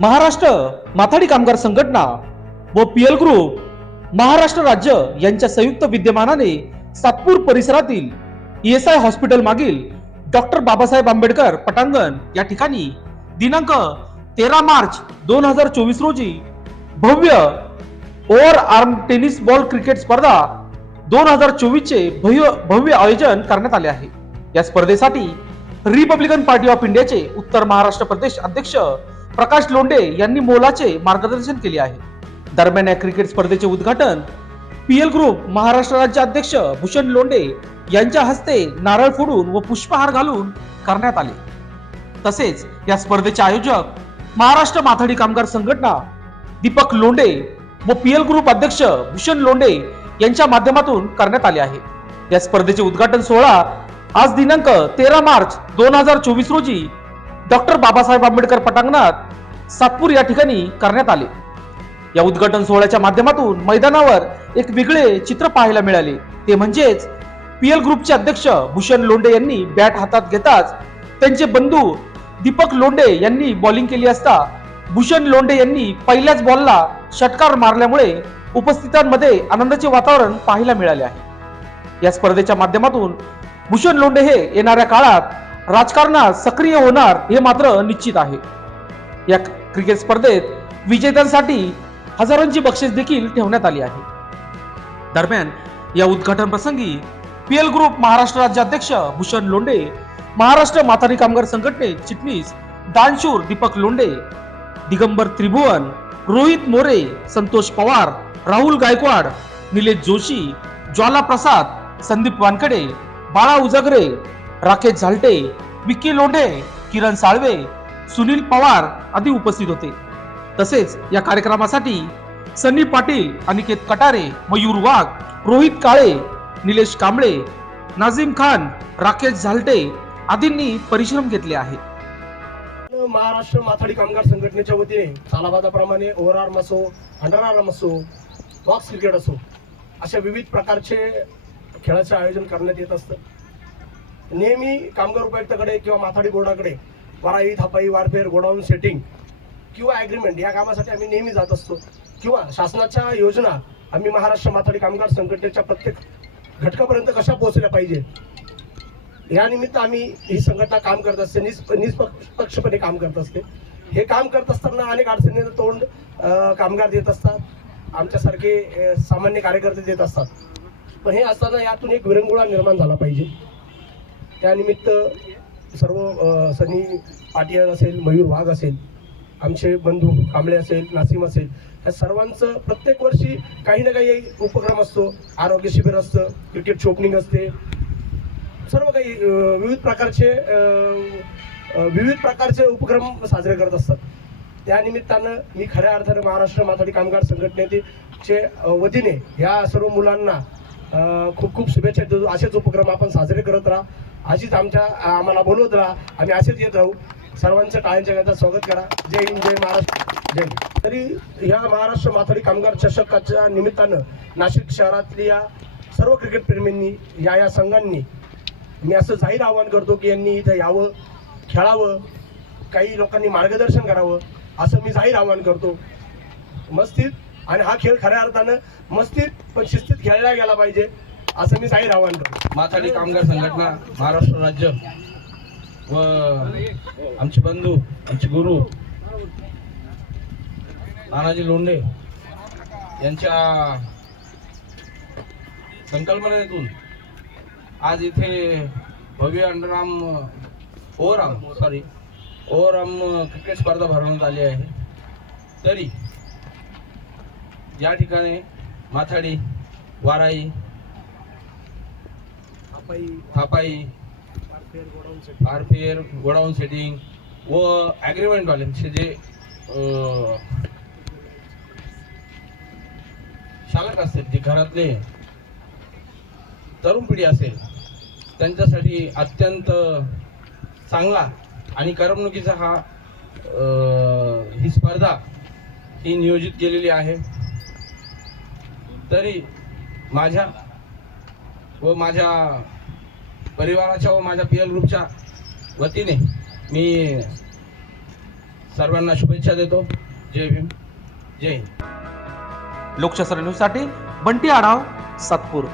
महाराष्ट्र माथाडी कामगार संघटना व पीएल ग्रुप महाराष्ट्र राज्य यांच्या संयुक्त विद्यमानाने सातपूर परिसरातील ईएसआय हॉस्पिटल मागील डॉक्टर बाबासाहेब आंबेडकर पटांगण या ठिकाणी दिनांक तेरा मार्च दोन हजार चोवीस रोजी भव्य over arm tennis ball cricket स्पर्धा दोन हजार चोवीसचे भव्य भव्य आयोजन करण्यात आले आहे. या स्पर्धेसाठी रिपब्लिकन पार्टी ऑफ इंडियाचे उत्तर महाराष्ट्र प्रदेश अध्यक्ष प्रकाश लोंडे यांनी मोलाचे मार्गदर्शन केले आहे. दरम्यान या क्रिकेट स्पर्धेचे उद्घाटन पीएल ग्रुप महाराष्ट्र राज्य अध्यक्ष भूषण लोंडे यांच्या हस्ते नारळ फोडून व पुष्पहार घालून करण्यात आले. तसेच या स्पर्धेचे आयोजक महाराष्ट्र माथाडी कामगार संघटना दीपक लोंढे व पीएल ग्रुप अध्यक्ष भूषण लोंडे यांच्या माध्यमातून करण्यात आले आहे. या स्पर्धेचे उद्घाटन सोहळा आज दिनांक तेरा मार्च दोन हजार चोवीस रोजी डॉक्टर बाबासाहेब आंबेडकर पटांगणात सातपूर या ठिकाणी करण्यात आले. या उद्घाटन सोहळ्याच्या माध्यमातून मैदानावर एक वेगळे चित्र पाहायला मिळाले. ते म्हणजेच पीएल ग्रुपचे अध्यक्ष भूषण लोंडे यांनी बॅट हातात घेताच त्यांचे बंधू दीपक लोंडे यांनी बॉलिंग केली असता भूषण लोंडे यांनी पहिल्याच बॉलला षटकार मारल्यामुळे उपस्थितांमध्ये आनंदाचे वातावरण पाहायला मिळाले आहे. या स्पर्धेच्या माध्यमातून भूषण लोंडे हे येणाऱ्या काळात राजकारणात सक्रिय होणार हे मात्र निश्चित आहे. या क्रिकेट स्पर्धेत विजेत्यांसाठी हजारोंची बक्षीस देखील ठेवण्यात आली आहे. दरम्यान या उद्घाटन प्रसंगी पीएल ग्रुप महाराष्ट्र राज्याध्यक्ष भूषण लोंडे महाराष्ट्र माथारी कामगार संघटने चिटणीस दानशूर दीपक लोंडे दिगंबर त्रिभुवन रोहित मोरे संतोष पवार राहुल गायकवाड निलेश जोशी ज्वाला प्रसाद संदीप वानकडे बाळा उजागरे राकेश झालटे विक्की लोंढे किरण साळवे सुनील पवार आदी उपस्थित होते. तसेच या कार्यक्रमासाठी सनी पाटील अनिकेत कटारे मयूर वाघ रोहित काळे निलेश कांबळे नाझीम खान राकेश झालटे आदींनी परिश्रम घेतले आहेत. महाराष्ट्र माथाडी कामगार संघटनेच्या वतीने तालाबादाप्रमाणे ओव्हर आर्म असो अंडर आर्म असो बॉक्स क्रिकेट असो अशा विविध प्रकारचे खेळाचे आयोजन करण्यात येत असतं. नेहमी कामगार उपायुक्ताकडे किंवा माथाडी बोर्डाकडे वाराई थापाई वारफेर गोडाऊन सेटिंग किंवा ॲग्रीमेंट या कामासाठी आम्ही नेहमी जात असतो. किंवा शासनाच्या योजना आम्ही महाराष्ट्र माथाडी कामगार संघटनेच्या प्रत्येक घटकापर्यंत कशा पोहोचल्या पाहिजे? यानिमित्त आम्ही ही संघटना काम करत असते निष्प निष्पक्षपणे काम करत असते. हे काम करत असताना अनेक अडचणींना तोंड कामगार देत असतात. आमच्यासारखे सामान्य कार्यकर्ते देत असतात. पण हे असताना यातून एक विरंगुळा निर्माण झाला पाहिजे. त्यानिमित्त सर्व सनी पाटील असेल मयूर वाघ असेल आमचे बंधू कांबळे असेल नासिम असेल या सर्वांचं प्रत्येक वर्षी काही ना काही उपक्रम असतो. आरोग्य शिबिर असतं क्रिकेट शोपनिंग असते. सर्व काही विविध प्रकारचे विविध प्रकारचे उपक्रम साजरे करत असतात. त्यानिमित्तानं मी खऱ्या अर्थानं महाराष्ट्र माथाडी कामगार संघटनेचे वतीने ह्या सर्व मुलांना खूप खूप शुभेच्छा देतो. असेच उपक्रम आपण साजरे करत राहा. अशीच आमच्या आम्हाला बोलवत राहा. आम्ही असेच येत राहू. सर्वांचं टाळ्यांच्या गटात स्वागत करा. जय हिंद जय महाराष्ट्र. जय तरी ह्या महाराष्ट्र माथाडी कामगार चषकाच्या निमित्तानं नाशिक शहरातल्या सर्व क्रिकेट प्रेमींनी या या संघांनी मी असं जाहीर आवाहन करतो की यांनी इथं यावं खेळावं काही लोकांनी मार्गदर्शन करावं असं मी जाहीर आवाहन करतो. मस्तीत आणि हा खेळ खऱ्या अर्थानं मस्तीत पण शिस्तीत खेळला गेला पाहिजे असं मी जाहीर आवाहन करतो माथाडी कामगार संघटना महाराष्ट्र राज्य व आमचे बंधू आमचे गुरु नानाजी लोंढे यांच्या संकल्पनेतून आज इथे भव्य underarm overarm sorry overarm cricket स्पर्धा भरवण्यात आली आहे. तरी या ठिकाणी माथाडी वाराई थापाई आरपीएर गोडाऊन सेटिंग व ॲग्रीमेंटवाल्यांचे जे अं, चालक असतील जे घरातले तरुण पिढी असेल त्यांच्यासाठी अत्यंत चांगला आणि करमणुकीचा हा ही स्पर्धा ही नियोजित केलेली आहे. तरी माझ्या व माझ्या परिवाराच्या व माझ्या पी एल ग्रुपच्या वतीने मी सर्वांना शुभेच्छा देतो. जय भीम. जय हिंद. लोकशास्त्र न्यूजसाठी बंटी आढाव सातपूर.